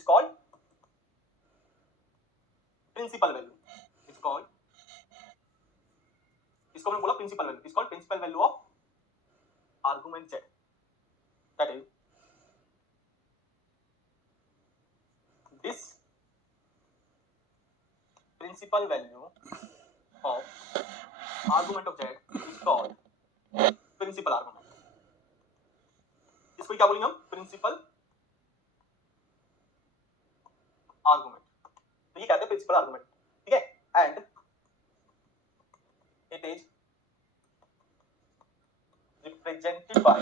Is called principal value, is called, इसको मैंने बोला principal value, is called principal value of argument z, that is this principal value of argument of z is called principal argument. इसको क्या बोलेंगे हम? Principal argument, तो ये कहते हैं प्रिंसिपल आर्गुमेंट, ठीक है। And it is represented by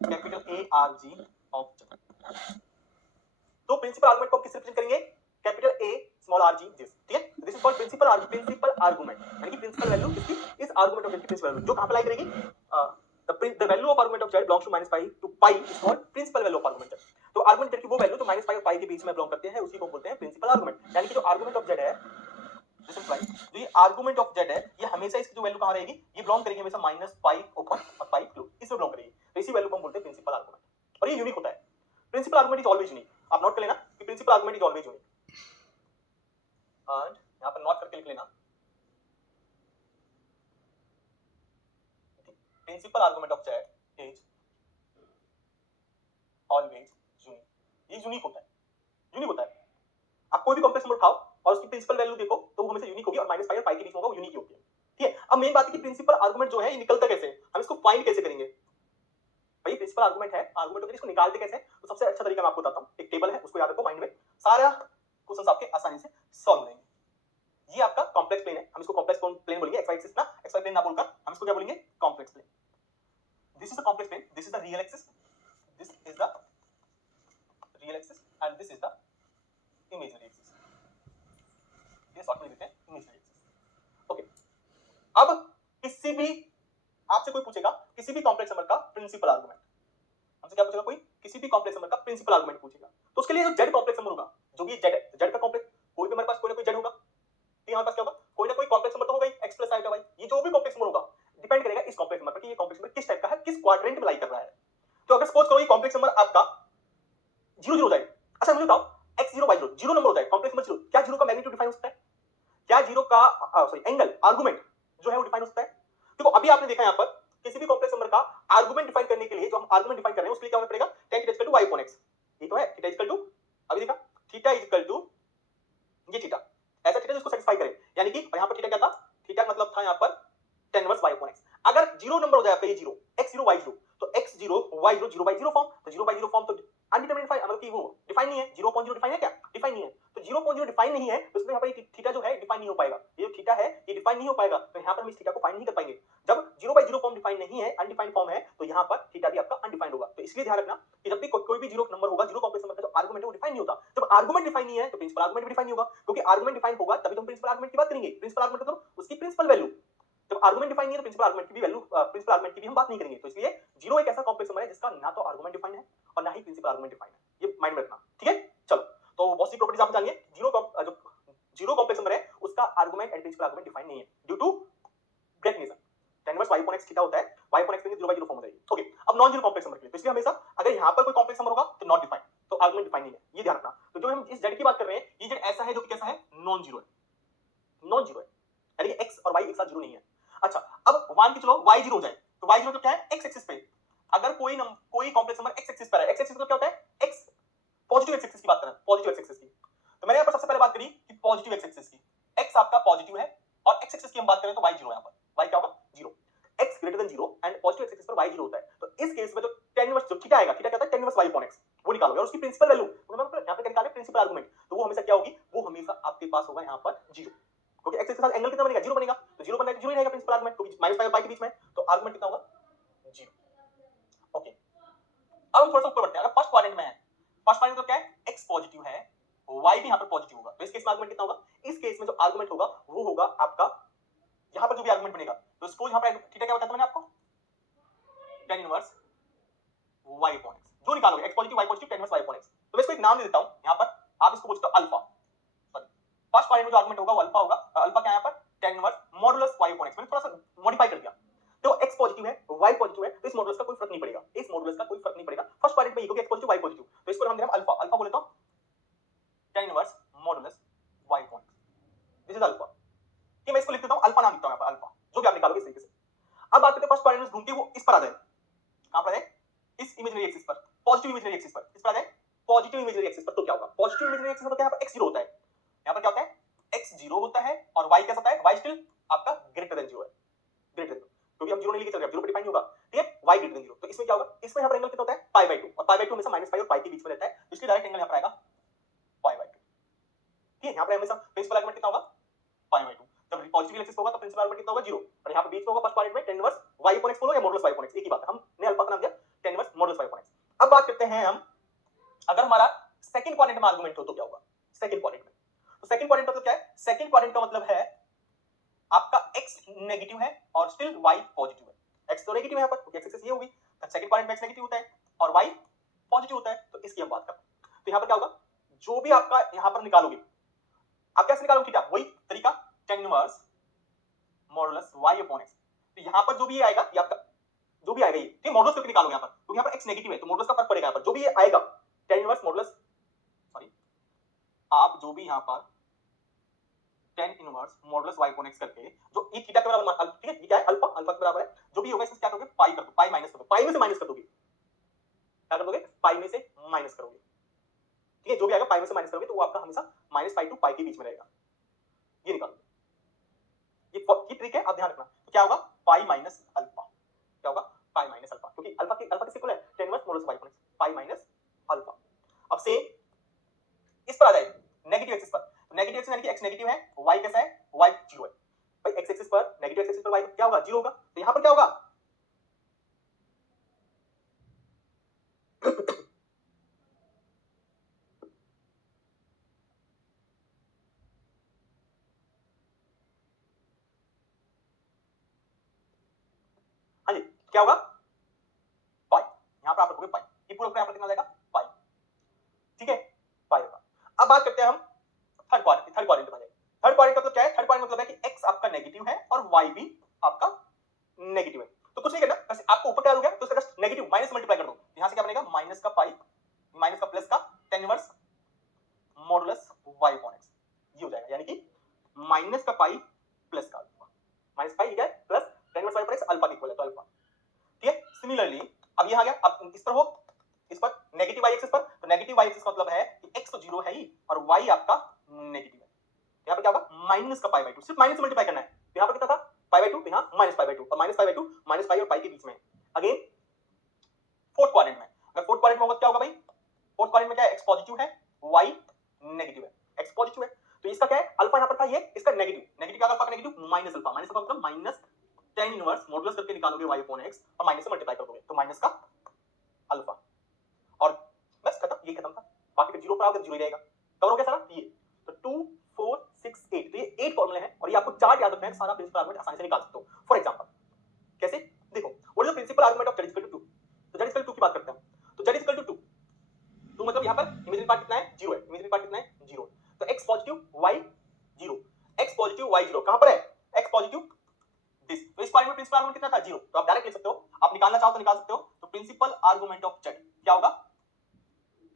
capital A R G of z। तो प्रिंसिपल आर्गुमेंट को किससे रिप्रेजेंट करेंगे? Capital A small r g this, ठीक है। This is called principal argument, यानी कि प्रिंसिपल वैल्यू किसकी? इस आर्गुमेंट ऑफ z की प्रिंसिपल वैल्यू, जो कहां पे लाई करेगी? the value of argument of z belongs to -pi to pi is called principal value of argument z। तो आर्गुमेंट z की वो वैल्यू जो -pi और pi के बीच में बिलोंग करते हैं उसी को बोलते हैं प्रिंसिपल आर्गुमेंट, यानी कि जो आर्गुमेंट ऑफ z है, दिस इम्प्लाइज जो ये आर्गुमेंट ऑफ z है, ये हमेशा इसकी जो वैल्यू कहां रहेगी? ये बिलोंग करेगी हमेशा -pi ओपन और pi क्लोज, इसमें बिलोंग करेगी, तो इसी वैल्यू को हम बोलते हैं प्रिंसिपल आर्गुमेंट। और ये यूनिक होता है, principal argument is always unique, आप नोट कर लेना कि principal argument is always unique, and यहां पर नोट करके लिख लेना principal argument of z is always unique. ये यूनिक होता है, यूनिक होता है। आप कोई भी कॉम्प्लेक्स नंबर उठाओ और उसकी प्रिंसिपल वैल्यू देखो तो वो हमेशा यूनिक होगी, और -pi और pi के बीच में होगा, वो यूनिक ही होगी, ठीक है। अब मेन बात है कि प्रिंसिपल आर्गुमेंट जो है ये निकलता कैसे, हम इसको फाइंड कैसे करेंगे? भाई प्रिंसिपल आर्गुमेंट है, आर्गुमेंट होकर इसको निकालते कैसे? तो सबसे अच्छा तरीका मैं आपको बताता हूं, एक टेबल है उसको याद रखो माइंड में, सारा क्वेश्चंस आपके आसानी से सॉल्व होंगे। ये आपका कॉम्प्लेक्स प्लेन है, हम इसको कॉम्प्लेक्स प्लेन बोलेंगे, एक्स वाई एक्सिस ना, एक्स वाई प्लेन ना बोलकर हम इसको क्या बोलेंगे? Complex plane. This is the complex plane, this is the real axis, this is the real axis and this is the imaginary axis. ये short में लिखते हैं इमेजिनरी एक्सिस, ओके। अब किसी भी आपसे कोई पूछेगा किसी भी कॉम्प्लेक्स नंबर का प्रिंसिपल आर्गुमेंट, हमसे क्या पूछेगा? कोई किसी भी कॉम्प्लेक्स नंबर का प्रिंसिपल आर्गुमेंट पूछेगा, तो उसके लिए जो z कॉम्प्लेक्स नंबर होगा, जो भी z है, z का कॉम्प्लेक्स, कोई भी हमारे पास कोई ना कोई z होगा, तो हमारे पास क्या होगा? कोई ना कोई कॉम्प्लेक्स नंबर तो होगा ही, x प्लस i y, ये जो भी कॉम्प्लेक्स नंबर होगा डिपेंड करेगा इस कॉम्प्लेक्स नंबर पर कि ये कॉम्प्लेक्स नंबर किस टाइप का है, किस क्वाड्रेंट में लाई कर रहा है। तो अगर सपोज करो ये कॉम्प्लेक्स नंबर आपका 0 0 हो जाए, अच्छा मुझे बताओ x0 y0 0 नंबर हो जाए, कॉम्प्लेक्स नंबर 0, क्या 0 का मैग्नीट्यूड डिफाइन हो सकता है? क्या 0 का सॉरी एंगल आर्गुमेंट जो है वो डिफाइन हो सकता है? देखो अभी आपने देखा यहां पर किसी भी कॉम्प्लेक्स नंबर का आर्गुमेंट डिफाइन करने के लिए, जो हम आर्गुमेंट डिफाइन कर रहे हैं उसके लिए क्या होना पड़ेगा? tan theta equal to y upon x, ये तो है थीटा इक्वल टू, अभी देखा थीटा इक्वल टू ये थीटा, ऐसा थीटा जिसको सेटिस्फाई करे, यानी कि यहां पर थीटा क्या था? थीटा मतलब था यहां पर tan inverse y upon x। अगर 0 नंबर हो जाए आपका ये 0 x0 y0, तो x0 y0 0/0 फॉर्म, तो 0/0 फॉर्म तो अनडिटरमिनेट फाइल, मतलब कि वो डिफाइन नहीं है, 0.0 डिफाइन है क्या? डिफाइन नहीं है, तो 0.0 डिफाइन नहीं है तो इसमें यहां पर थीटा जो है डिफाइन नहीं हो पाएगा, ये जो थीटा है ये डिफाइन नहीं हो पाएगा, तो यहां पर हम इस थीटा को फाइंड नहीं कर पाएंगे। जब 0/0 फॉर्म डिफाइन नहीं है, अनडिफाइंड फॉर्म है, तो यहां पर थीटा भी आपका अनडिफाइंड होगा। तो इसलिए ध्यान रखना कि जब भी कोई भी 0 नंबर होगा, 0 कॉम्प्लेक्स नंबर का जो आर्गुमेंट है वो डिफाइन नहीं होता। जब आर्गुमेंट डिफाइन नहीं है तो प्रिंसिपल आर्गुमेंट भी डिफाइन नहीं होगा, क्योंकि आर्गुमेंट डिफाइन होगा तभी तो हम प्रिंसिपल आर्गुमेंट की बात करेंगे। प्रिंसिपल आर्गुमेंट मतलब उसकी प्रिंसिपल वैल्यू, जब आर्गुमेंट डिफाइन नहीं है तो प्रिंसिपल आर्गुमेंट की भी वैल्यू, प्रिंसिपल आर्गुमेंट की भी हम बात नहीं करेंगे। तो इसलिए 0 एक ऐसा कॉम्प्लेक्स नंबर है जिसका ना तो आर्गुमेंट डिफाइन है और ना ही प्रिंसिपल आर्गुमेंट डिफाइन है, ये माइंड में रखना, ठीक है। चलो तो बहुत सी प्रॉपर्टीज आप जानिए, जो 0 कॉम्प्लेक्स नंबर है उसका argument and principal argument define नहीं है due to definition. tan inverse y upon x थीटा होता है, y upon x में 0/0 फॉर्म हो जाएगी, ओके। अब नॉन जीरो कॉम्प्लेक्स नंबर के लिए, तो इसलिए हमेशा अगर यहां पर कोई कॉम्प्लेक्स नंबर होगा तो नॉट डिफाइन, तो आर्गुमेंट डिफाइन नहीं है, ये ध्यान रखना। तो जो हम इस z की बात कर रहे हैं, ये z ऐसा है जो कि कैसा है? नॉन जीरो है, नॉन जीरो है, यानी कि x और y एक साथ जीरो नहीं है। अच्छा अब मान के चलो y0 हो जाए, तो y0 तो क्या है? x एक्सिस पे, अगर कोई कॉम्प्लेक्स नंबर x एक्सिस पर है, x एक्सिस मतलब क्या होता है? x पॉजिटिव x एक्सिस की बात कर रहे हैं, पॉजिटिव x एक्सिस की। तो मैंने यहां पर सबसे पहले बात करी कि पॉजिटिव x एक्सिस की, x आपका पॉजिटिव है और x एक्सिस की हम बात करें तो y0 है, यहां पर y क्या होगा? 0, x greater than 0 and positive x axis पर y0 होता है। तो इस केस में जो tan इनवर्स जो थीटा आएगा, थीटा क्या होता है? tan inverse y upon x, वो निकालोगे और उसकी प्रिंसिपल वैल्यू यहां पे निकाले प्रिंसिपल आर्गुमेंट, तो वो हमेशा क्या होगी? वो हमेशा आपके पास होगा यहां पर 0, क्योंकि x के साथ एंगल कितना बनेगा? 0 बनेगा, तो 0 बनना है तो 0 ही रहेगा प्रिंसिपल आर्गुमेंट, क्योंकि -pi और pi के बीच में, तो आर्गुमेंट कितना होगा? 0, ओके। अब हम थोड़ा सा ऊपर बढ़ते हैं, अगर फर्स्ट क्वाड्रेंट में है, फर्स्ट क्वाड्रेंट तो क्या है? x पॉजिटिव है, y भी यहां पर पॉजिटिव होगा, तो इस केस में आर्गुमेंट कितना होगा? इस केस में जो आर्गुमेंट होगा वो होगा आपका, यहां पर जो भी आर्गुमेंट बनेगा, तो सपोज यहां पर थीटा क्या बताया था मैंने आपको? tan inverse y upon x, जो निकालोगे x positive y positive tan inverse y upon x, तो मैं इसको एक नाम दे देता हूं यहां पर, आप इसको बोलते हो अल्फा, सॉरी फर्स्ट क्वाड्रेंट में जो आर्गुमेंट होगा वो अल्फा होगा, अल्फा क्या है यहां पर? tan inverse modulus y upon x, मैंने थोड़ा सा मॉडिफाई कर दिया, तो x पॉजिटिव है y पॉजिटिव है, तो इस मॉडुलस का कोई फर्क नहीं पड़ेगा, इस मॉडुलस का कोई फर्क नहीं पड़ेगा फर्स्ट क्वाड्रेंट में, क्योंकि x पॉजिटिव y पॉजिटिव, तो इसको हम हम अल्फा, अल्फा बोले तो tan inverse modulus y upon this is alpha. ठीक, मैं इसको लिख देता हूं, अल्फा नाम लिखता हूं यहां पर, अल्फा, जो भी आप निकालोगे इस तरीके से। अब बात करते हैं फर्स्ट क्वाड्रेंट घूमती है वो इस पर आ जाए, कहां पर है, इस इमेजिनरी एक्सिस पर, पॉजिटिव इमेजिनरी एक्सिस पर, इस पर आ जाए पॉजिटिव इमेजिनरी एक्सिस पर। तो क्या होगा, पॉजिटिव इमेजिनरी एक्सिस पर क्या, यहां पर x0 होता है, यहां पर क्या होता है x0 होता है और y कैसा होता है, y स्टिल आपका ग्रेटर देन 0 है, ग्रेटर देन, क्योंकि हम 0 नहीं लेके चल रहे हैं, 0 पे डिफाइन नहीं होगा, ठीक है, y ग्रेटर देन 0। तो इसमें क्या होगा, इसमें यहां पर एंगल कितना होता है π/2, और π/2 हमेशा -π और π के बीच में रहता है, इसलिए डायरेक्ट एंगल यहां पर आएगा π/2। ठीक है, यहां पर हमेशा प्रिंसिपल आर्गुमेंट कितना होगा π/2। जब पॉजिटिव एक्सिस होगा तो प्रिंसिपल आर्गुमेंट कितना होगा 0, और यहां पे बीच में होगा फर्स्ट क्वाड्रेंट में tan inverse y upon x बोलो या मॉडुलस y अपॉन x, एक ही बात है, हमने अल्फा का नाम दिया tan inverse modulus y upon x। अब बात करते हैं हम, अगर हमारा सेकंड क्वाड्रेंट में आर्गुमेंट हो तो क्या होगा, सेकंड क्वाड्रेंट में, तो सेकंड क्वाड्रेंट का मतलब क्या है, सेकंड क्वाड्रेंट का मतलब है आपका x नेगेटिव है और स्टिल y पॉजिटिव है, x तो नेगेटिव है यहां पर, क्योंकि x एक्सिस ये होगी, तो सेकंड क्वाड्रेंट में x नेगेटिव होता है और y पॉजिटिव होता है, तो इसकी हम बात करते हैं। तो यहां पर क्या होगा, जो भी आपका यहां पर निकालोगे, आप कैसे निकालोगे थीटा, वही तरीका tan inverse modulus y upon x। तो यहां पर जो भी आएगा, ये आपका जो भी आएगा, ये ठीक मॉडुलस करके निकालोगे यहां पर, क्योंकि यहां पर x नेगेटिव है तो मॉडुलस का फर्क पड़ेगा यहां पर, जो भी ये आएगा tan इनवर्स मॉडुलस, सॉरी, आप जो भी यहां पर tan inverse modulus y upon x करके, जो ये थीटा के बराबर, ठीक है, ये क्या है अल्फा, अल्फा के बराबर है, जो भी होगा इसमें क्या करोगे, पाई कर दो, पाई माइनस कर दो, पाई में से माइनस कर दोगे, क्या कर दोगे, पाई में से माइनस करोगे, ठीक है, जो भी आएगा पाई में से माइनस करोगे तो वो आपका हमेशा -π टू पाई के बीच में रहेगा, ये निकालो, ये ट्रिक है, आप ध्यान रखना। तो क्या होगा, पाई माइनस अल्फा, क्या होगा, पाई माइनस अल्फा, क्योंकि अल्फा किससे इक्वल है, tan inverse modulus y upon x, pi minus alpha. अब सेम इस पर आ जाए नेगेटिव एक्सिस पर, तो नेगेटिव एक्सिस यानी कि x नेगेटिव है, y कैसा है, y 0 है, भाई x एक्सिस पर, नेगेटिव एक्सिस पर y क्या होगा, 0 होगा, तो यहां पर क्या होगा हाँ जी, क्या होगा, पाई, यहां पर आप रखोगे पाई, ये पूरा यहां पर कितना जाएगा, पाई, ठीक है, पाई होगा। अब बात करते हैं हम थर्ड क्वाड्रेंट, थर्ड क्वाड्रेंट में, थर्ड क्वाड्रेंट का मतलब क्या है, थर्ड क्वाड्रेंट मतलब है कि x आपका नेगेटिव है और y भी आपका नेगेटिव है, तो कुछ नहीं करना, बस आपको ऊपर क्या हो गया, तो उसका जस्ट नेगेटिव माइनस मल्टीप्लाई कर दो, यहां से क्या बनेगा, माइनस का पाई, माइनस का प्लस का tan inverse modulus y upon x, ये हो जाएगा, यानी कि माइनस का पाई प्लस का अल्फा, माइनस पाई क्या है, plus tan inverse y upon x alpha के इक्वल है, तो अल्फा, ठीक है। सिमिलरली अब ये आ गया, अब इस पर हो, इस पर नेगेटिव y एक्सिस पर, तो नेगेटिव y एक्सिस का मतलब है कि x तो 0 है ही और y आपका नेगेटिव है, यहां पे क्या होगा, माइनस का π/2, सिर्फ माइनस से मल्टीप्लाई करना है, तो यहां पर कितना था π/2, तो यहां -π/2, और -π/2 माइनस पाई और पाई के बीच में, अगेन फोर्थ क्वाड्रेंट में, अगर फोर्थ क्वाड्रेंट में होगा क्या होगा भाई, फोर्थ क्वाड्रेंट में क्या है, x पॉजिटिव है, y नेगेटिव है, x पॉजिटिव है, तो इसका क्या है, अल्फा यहां पर था, ये इसका नेगेटिव, नेगेटिव क्या अल्फा का नेगेटिव माइनस अल्फा, माइनस का मतलब माइनस tan इनवर्स मॉडुलस करके निकालोगे y अपॉन x और माइनस से मल्टीप्लाई कर दोगे, तो माइनस का अल्फा, और बस खत्म, ये खत्म था, बाकी फिर 0 पर आओगे तो 0 ही रहेगा, कवर हो गया सारा, ये तो 2 4 6 8, तो ये 8 फॉर्मूले हैं और ये आपको चार्ट याद रखना है, सारा प्रिंसिपल आर्गुमेंट आसानी से निकाल सकते हो। फॉर एग्जांपल कैसे, देखो what is the principal argument of z equal to 2, तो z इक्वल टू 2 की बात करते हैं, तो z इक्वल टू 2, तो मतलब यहां पर इमेजिनरी पार्ट कितना है, 0 है, इमेजिनरी पार्ट कितना है, 0, तो x positive y 0, x positive y 0, कहां पर है, x पॉजिटिव दिस, तो इस पॉइंट में प्रिंसिपल आर्गुमेंट कितना था, 0, तो आप डायरेक्ट लिख सकते हो, आप निकालना चाहो तो निकाल सकते हो, तो प्रिंसिपल आर्गुमेंट ऑफ z क्या होगा,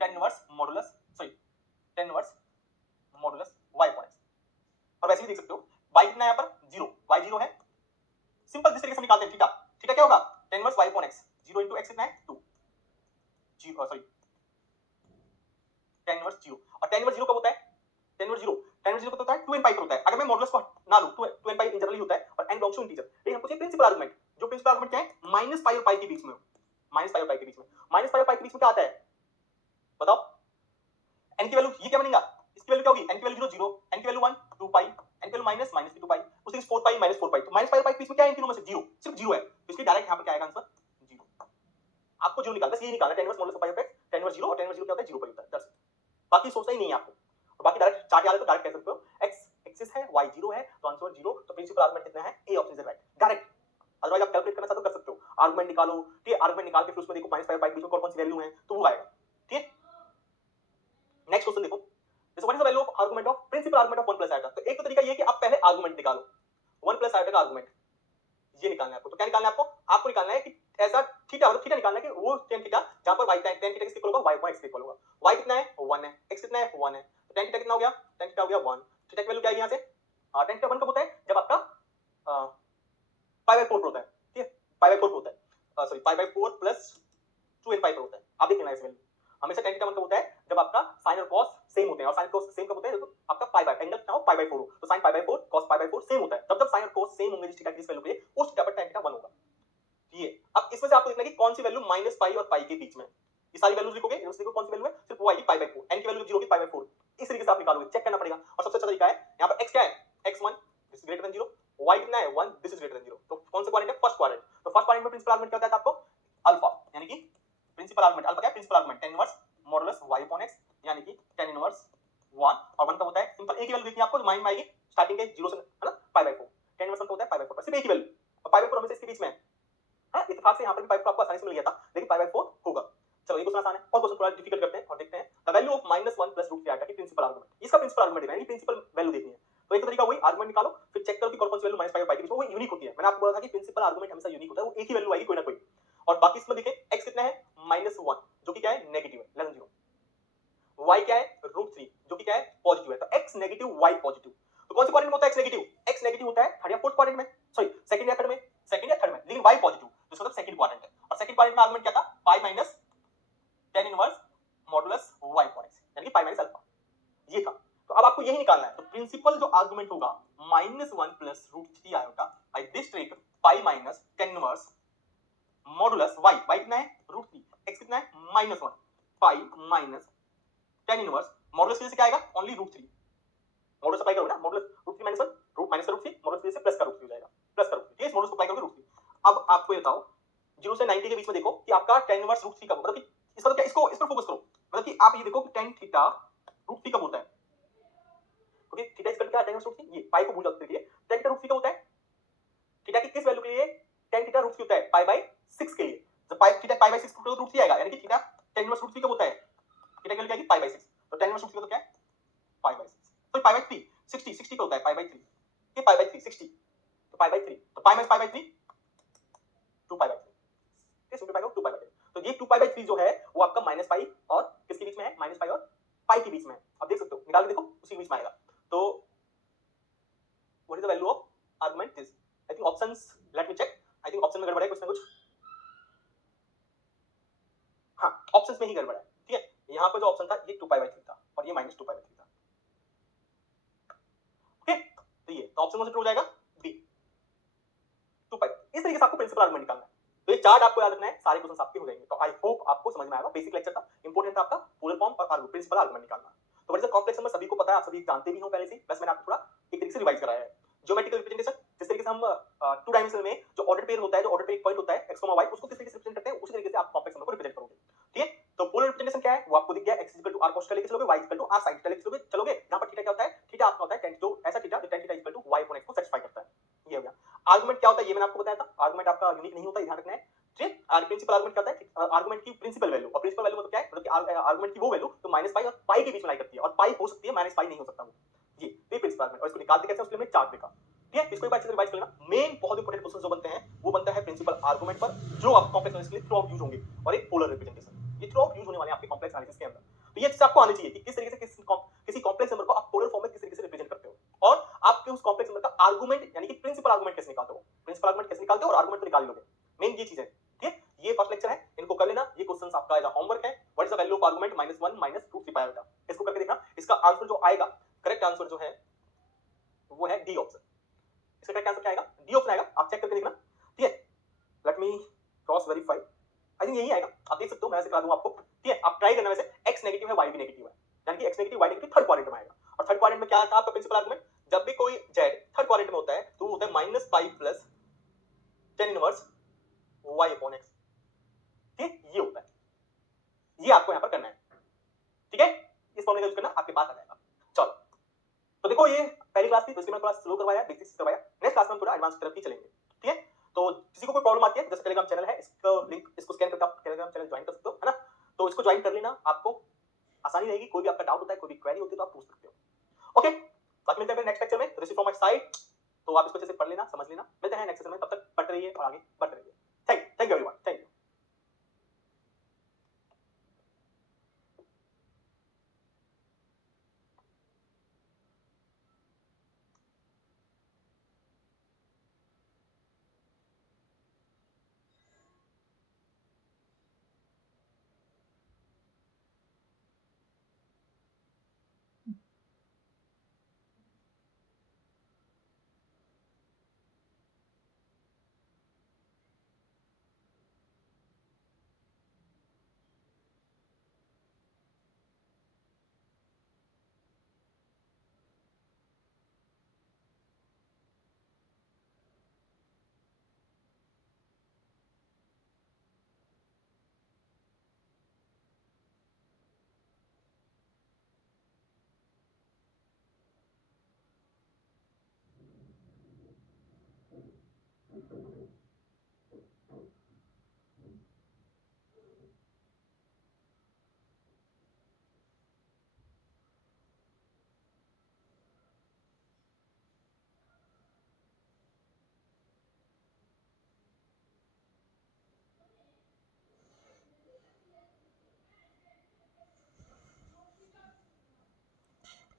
tan inverse modulus, sorry tan inverse modulus y upon x, और वैसे भी देख सकते हो y कितना है यहां पर, 0, y 0 है, सिंपल जिस तरीके से निकालते हैं थीटा, थीटा क्या होगा, tan inverse y upon x, 0 into x कितना है 2, सॉरी tan इनवर्स 0, और tan इनवर्स 0 कब होता है, tan इनवर्स 0, tan इनवर्स 0 कब होता है, 2n पाई पर होता है, अगर मैं मॉडुलस को ना लूं, 2n पाई जनरली होता है और n बिलोंग्स टू इंटीजर, लेकिन हमको चाहिए प्रिंसिपल आर्गुमेंट, जो प्रिंसिपल आर्गुमेंट क्या है, माइनस पाई और पाई के बीच में, माइनस पाई और पाई के बीच में, माइनस पाई और पाई के बीच में क्या आता है बताओ, n की वैल्यू ये क्या बनेगा, इसकी वैल्यू क्या होगी, n की वैल्यू 0 0, n की वैल्यू 1 2 पाई, n की वैल्यू माइनस माइनस 2 पाई, उसी 4 पाई माइनस 4 पाई, तो माइनस पाई और पाई के बीच में क्या है, इन तीनों में से 0, सिर्फ 0 है, तो इसलिए डायरेक्ट यहां पर क्या आएगा आंसर 0, आपको 0 निकालना, बस यही निकालना, tan inverse modulus pi of x, tan inverse 0 और tan इनवर्स 0 क्या होता है, 0 पर होता है, बस बाकी सोचना ही नहीं है आपको, और बाकी डायरेक्ट चार्ट याद है तो डायरेक्ट कह सकते हो, x एक्सिस है, y 0 है, तो आंसर 0, तो प्रिंसिपल आर्गुमेंट कितना है, a option is right, direct, otherwise आप कैलकुलेट करना चाहते हो कर सकते हो, आर्गुमेंट निकालो, ठीक है, आर्गुमेंट निकाल के फिर उसमें देखो माइनस पाई और पाई के बीच में कौन कौन सी वैल्यू है, तो वो आएगा, ठीक है। नेक्स्ट क्वेश्चन देखो, जैसे what is the value of argument of principal argument of 1 plus iota, तो एक तो तरीका ये है कि आप पहले आर्गुमेंट निकालो, 1 प्लस आइटा का आर्गुमेंट, ये निकालना है आपको, तो क्या निकालना है आपको निकालना है कि ऐसा थीटा, मतलब थीटा निकालना है कि वो tan थीटा जहां पर y tan थीटा किसके इक्वल होगा, y अपॉन x के इक्वल होगा, y कितना है 1 है, x कितना है 1 है, तो tan थीटा कितना हो गया, tan थीटा हो गया 1। थीटा की वैल्यू क्या है यहाँ से, tan थीटा 1 कब होता है, जब आपका पाई बाय 4 पर होता है, ठीक है, पाई बाय 4 पर होता है, sorry pi by 4 plus 2n पाई पर होता है। आप देख लेना इस वैल्यू, हमेशा tan थीटा 1 कब होता है, जब आपका sin और cos सेम होते हैं, और sin cos सेम कब होते हैं, जब आपका पाई बाय एंगल कितना हो पाई बाय 4 हो, तो sin pi by 4 cos pi by 4 same होता है, जब sin और cos सेम होंगे जिस थीटा की इस वैल्यू पे, उस थीटा पर tan थीटा 1 होगा। ये अब इसमें से आपको देखना है कि कौन सी वैल्यू माइनस पाई और पाई के बीच में, ये सारी वैल्यूज लिखोगे, इनमें से देखो कौन सी वैल्यू है, सिर्फ वो आएगी पाई बाय 4, n की वैल्यू 0 होगी पाई बाय 4, इस तरीके से आप निकालोगे, चेक करना पड़ेगा। और सबसे अच्छा तरीका है, यहाँ पर x क्या है, x1 this is greater than 0, y कितना है 1 दिस इज ग्रेटर देन 0, तो कौन सा क्वाड्रेंट है, फर्स्ट क्वाड्रेंट। तो फर्स्ट क्वाड्रेंट में प्रिंसिपल आर्गुमेंट क्या होता है आपको, अल्फा, यानी कि प्रिंसिपल आर्गुमेंट, अल्फा क्या है, principal argument tan inverse modulus y upon x, यानी कि tan इनवर्स 1 और 1 का होता है सिंपल, एक ही वैल्यू देखनी है आपको माइंड में आएगी, स्टार्टिंग के 0 से है ना पाई बाय 4, tan इनवर्स 1 का होता है पाई बाय 4, सिर्फ एक ही वैल्यू, और पाई बाय 4 हमेशा इसके बीच में है, इत्तेफाक से यहाँ पर भी पाई बाय 4 आपको आसानी से मिल गया था, लेकिन पाई बाय 4 होगा। चलो ये क्वेश्चन आसान है, और क्वेश्चन थोड़ा डिफिकल्ट करते हैं और देखते हैं। The value of -1 plus root 3 की प्रिंसिपल आर्गुमेंट, इसका प्रिंसिपल आर्गुमेंट देखना है, यानी प्रिंसिपल वैल्यू देखनी है। तो एक तो तरीका वही आर्गुमेंट निकालो, फिर चेक करो कि कौन कौन सी वैल्यू माइनस पाई और पाई के बीच में वो यूनिक होती है। मैंने आपको बोला था कि प्रिंसिपल आर्गुमेंट हमेशा यूनिक होता है, वो एक ही वैल्यू आएगी कोई ना कोई। और बाकी इसमें देखें x कितना है -1 जो कि क्या है नेगेटिव है, लेस देन 0, y क्या है √3 जो कि क्या है पॉजिटिव है, तो x नेगेटिव y पॉजिटिव। तो कौन से क्वाड्रेंट में होता है x नेगेटिव होता है थर्ड या फोर्थ क्वाड्रेंट में, सॉरी सेकंड या थर्ड में, लेकिन y पॉजिटिव, तो इसका मतलब सेकंड क्वाड्रेंट है। और सेकंड क्वाड्रेंट में आर्गुमेंट क्या था, पाई minus tan inverse modulus y upon x, यानी कि पाई माइनस अल्फा, ये था। तो अब आपको यही निकालना है, तो प्रिंसिपल जो आर्गुमेंट होगा -1 plus √3 iota by this trick pi minus tan inverse modulus y, y कितना है √3, x कितना है -1, pi minus tan inverse modulus की वजह से क्या आएगा ओनली √3, मॉडुलस अप्लाई करोगे ना, मॉडुलस √3 -1 रूट माइनस का √3 मॉडुलस की वजह से प्लस का √3 हो जाएगा, प्लस का √3, ठीक है, इस मॉडुलस को अप्लाई करोगे √3। अब आपको ये बताओ 0 से 90 के बीच में देखो कि आपका tan इनवर्स √3 कब, मतलब कि इसका तो क्या, इसको इस पर फोकस करो, मतलब कि आप ये देखो कि tan थीटा √3 कब होता है, ओके थीटा इक्वल क्या है tan इनवर्स √3, ये पाई को भूल जाते थे, tan थीटा √3 कब होता है, थीटा की किस वैल्यू के लिए tan थीटा √3 होता है, पाई बाय 6 के लिए, जब पाई थीटा पाई बाय 6 तो √3 आएगा, यानी कि थीटा tan इनवर्स √3 कब होता है, थीटा की वैल्यू क्या आएगी पाई बाय 6, तो tan इनवर्स √3 तो क्या है पाई बाय 6, तो पाई बाय 3 60 का होता है पाई बाय 3, ये पाई बाय 3 60, तो पाई बाय 3, तो pi minus pi by 3 2 pi by 3, ये सिंपलीफाई करो 2 पाई बाय 3, तो ये 2 पाई बाय 3 जो है वो आपका माइनस पाई और किसके बीच में है, माइनस पाई और पाई के बीच में है। अब देख सकते हो, निकाल के देखो उसी के बीच में आएगा। तो what is the value of argument this, I think options, let me check, I think option में गड़बड़ है कुछ ना कुछ, हां ऑप्शंस में ही गड़बड़ है, ठीक है, यहां पर जो ऑप्शन था ये 2 पाई बाय 3 था और ये -2 पाई बाय 3 था, ओके, तो ये तो ऑप्शन में से ट्रू हो जाएगा बी 2 पाई। इस तरीके से आपको प्रिंसिपल आर्गुमेंट निकालना है। तो ये चार्ट आपको याद रखना है, सारे क्वेश्चन आपके हो जाएंगे। तो आई होप आपको समझ में आएगा, बेसिक लेक्चर था, इंपॉर्टेंट था आपका पोलर फॉर्म और प्रिंसिपल आर्गुमेंट निकालना। तो what is the complex number सभी को पता है, आप सभी जानते भी हो पहले से, बस मैंने आपको थोड़ा एक तरीके से रिवाइज कराया है। ज्योमेट्रिकल रिप्रेजेंटेशन, जिस तरीके से हम 2 डायमेंशन में जो ऑर्डर पेयर होता है, जो ऑर्डर पे एक पॉइंट होता है x, y, उसको किस तरीके से रिप्रेजेंट करते हैं, उसी तरीके से आप कॉम्प्लेक्स नंबर को रिप्रेजेंट करोगे, ठीक है। तो पोलर रिप्रेजेंटेशन क्या है वो आपको दिख गया, x r cos थीटा लेके चलोगे, y r sin थीटा लेके चलोगे, यहां पर थीटा क्या होता है, थीटा आपका होता है tan, जो ऐसा थीटा जो tan theta y upon x को सेटिस्फाई करता है, ये हो गया। आर्गुमेंट क्या होता है ये मैंने आपको बताया था, आर्गुमेंट आपका यूनिक नहीं होता, ध्यान रखना है, ठीक है। प्रिंसिपल आर्गुमेंट क्या होता है, आर्गुमेंट की प्रिंसिपल वैल्यू, और प्रिंसिपल वैल्यू मतलब क्या है, मतलब कि आर्गुमेंट की वो वैल्यू तो माइनस पाई और पाई के बीच में लाई करती है, और पाई हो सकती है माइनस पाई नहीं हो सकता वो, ये प्रिंसिपल आर्गुमेंट। और इसको निकालते कैसे उसके लिए चार्ट देखा, ठीक है। इसको एक बार अच्छे से रिवाइज कर लेना। मेन बहुत इंपॉर्टेंट क्वेश्चन जो बनते हैं वो बनता है प्रिंसिपल आर्गुमेंट पर, जो आप कॉम्प्लेक्स एनालिसिस के लिए थ्रू आउट यूज होंगे, और एक पोलर रिप्रेजेंटेशन, ये थ्रू आउट यूज होने वाले हैं आपके कॉम्प्लेक्स एनालिसिस के अंदर। तो ये चीज आपको आनी चाहिए कि किस तरीके से किसी कॉम्प्लेक्स नंबर को आप पोलर फॉर्म में किस तरीके से रिप्रेजेंट करते हो, और आपके उस कॉम्प्लेक्स नंबर का आर्गुमेंट यानी कि प्रिंसिपल आर्गुमेंट कैसे निकालते हो, प्रिंसिपल आर्गुमेंट कैसे निकालते हो और आर्गुमेंट तो निकाल ही लोगे, मेन ये चीज है, ठीक है। ये फर्स्ट लेक्चर है, इनको कर लेना, ये क्वेश्चंस आपका एज होमवर्क है। What is the value of argument -1 -2 3 पाई होता, इसको करके देखना, इसका आंसर जो आएगा, करेक्ट आंसर जो है वो है डी ऑप्शन, इसका करेक्ट आंसर क्या आएगा, डी ऑप्शन आएगा, आप चेक करके देखना, ठीक है। Let me cross verify, I think यही आएगा, आप देख सकते हो, मैं ऐसे करा दूंगा आपको, ठीक है। आप ट्राई करना, वैसे x नेगेटिव है y भी नेगेटिव है, यानी कि x negative y negative third quadrant में आएगा। और थर्ड क्वाड्रेंट में क्या था आपका प्रिंसिपल आर्गुमेंट, जब भी कोई z थर्ड क्वाड्रेंट में होता है तो वो होता है minus pi plus tan inverse y upon x, ठीक, ये होता है, ये आपको यहां पर करना है, ठीक है। इस फॉर्मूले का यूज करना, आपके पास आ जाएगा। चलो, तो देखो ये पहली क्लास थी, तो इसलिए मैंने थोड़ा स्लो करवाया, बेसिक्स करवाया, नेक्स्ट क्लास में हम थोड़ा एडवांस की तरफ ही चलेंगे, ठीक है। तो किसी को कोई प्रॉब्लम आती है, जैसे टेलीग्राम चैनल है, इसका लिंक, इसको स्कैन करके आप टेलीग्राम चैनल ज्वाइन कर सकते हो, है ना। तो इसको ज्वाइन कर लेना, आपको आसानी रहेगी, कोई भी आपका डाउट होता है, कोई भी क्वेरी होती है तो आप पूछ सकते हो, ओके। बात मिलते हैं नेक्स्ट लेक्चर में, this is from my side, तो आप इसको अच्छे से पढ़ लेना, समझ लेना, मिलते हैं नेक्स्ट लेक्चर में, तब तक पढ़ते रहिए और आगे बढ़ते रहिए। Thank you everyone, thank you.